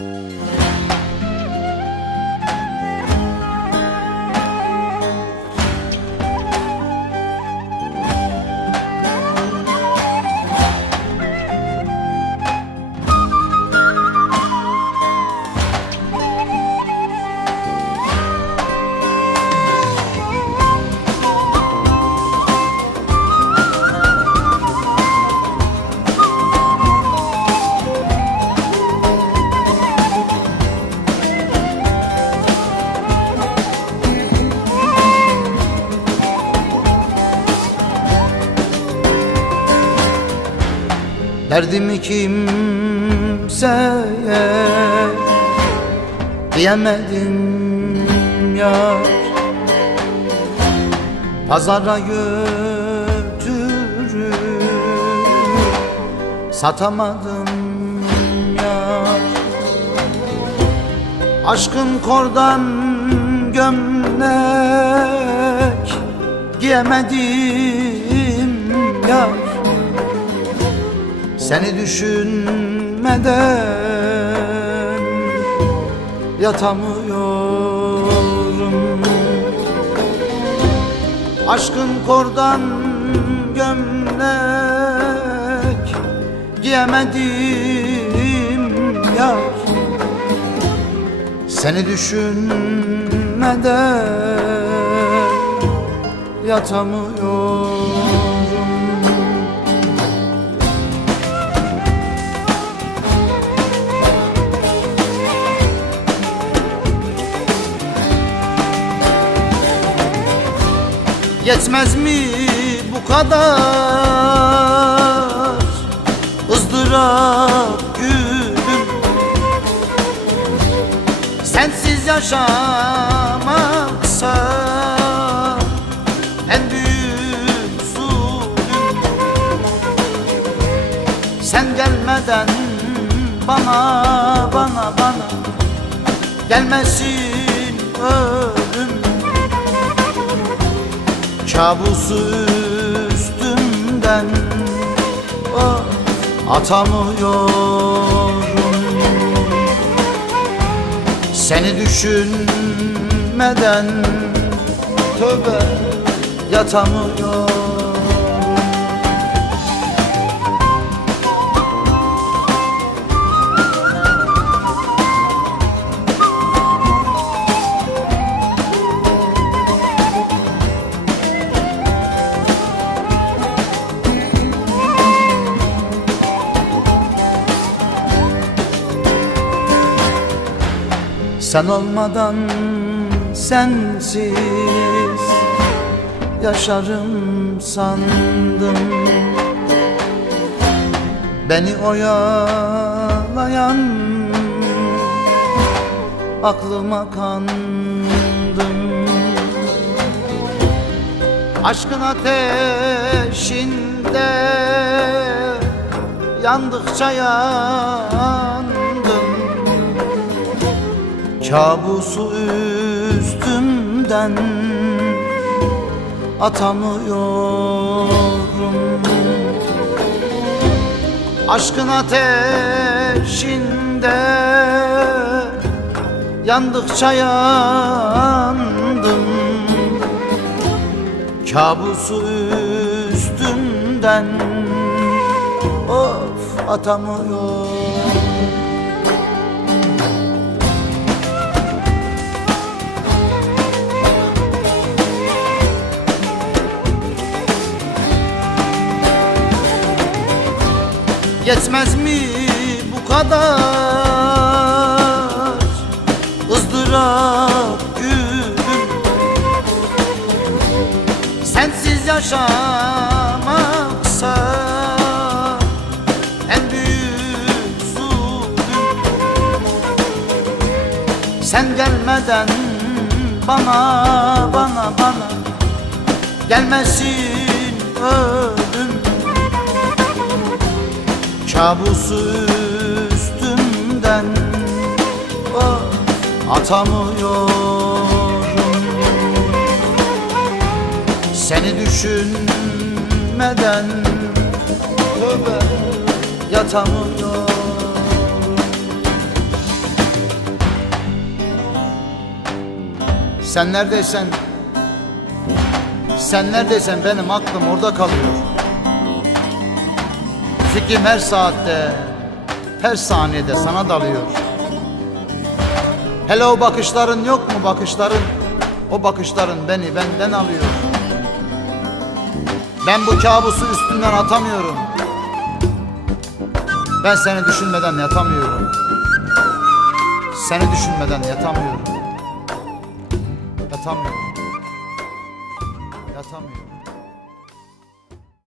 Música Derdimi kimseye diyemedim yar. Pazara götürüp satamadım yar. Aşkın kordan gömlek giyemedim yar seni düşünmeden yatamıyorum. Aşkın kordan gömlek giyemedim yar Seni düşünmeden yatamıyorum Yetmez mi bu kadar? Izdırap gülüm. Sensiz yaşamaksa en büyük zulüm. Sen gelmeden bana bana bana gelmesin ölüm Kabusu üstümden. Oh, atamıyorum. Seni düşünmeden tövbe yatamıyorum Sen olmadan sensiz yaşarım sandım. Beni oyalayan aklıma kandım. Aşkın ateşinde yandıkça yandım Kabusu üstümden atamıyorum. Aşkın ateşinde yandıkça yandım. Kabusu üstümden of atamıyorum Yetmez mi bu kadar? Izdırap gülüm. Sensiz yaşamaksa en büyük zulüm. Sen gelmeden bana bana bana gelmesin ölüm kabusu üstümden oh, atamıyorum. Seni düşünmeden tövbe yatamıyorum. Sen neredeysen sen neredeysen benim aklım orada kalıyor. Fikrim her saatte Her saniyede sana dalıyor. Hele o bakışların yok mu bakışların? O bakışların beni benden alıyor. Ben bu kabusu üstümden atamıyorum. Ben seni düşünmeden yatamıyorum. Seni düşünmeden yatamıyorum. Yatamıyorum. Yatamıyorum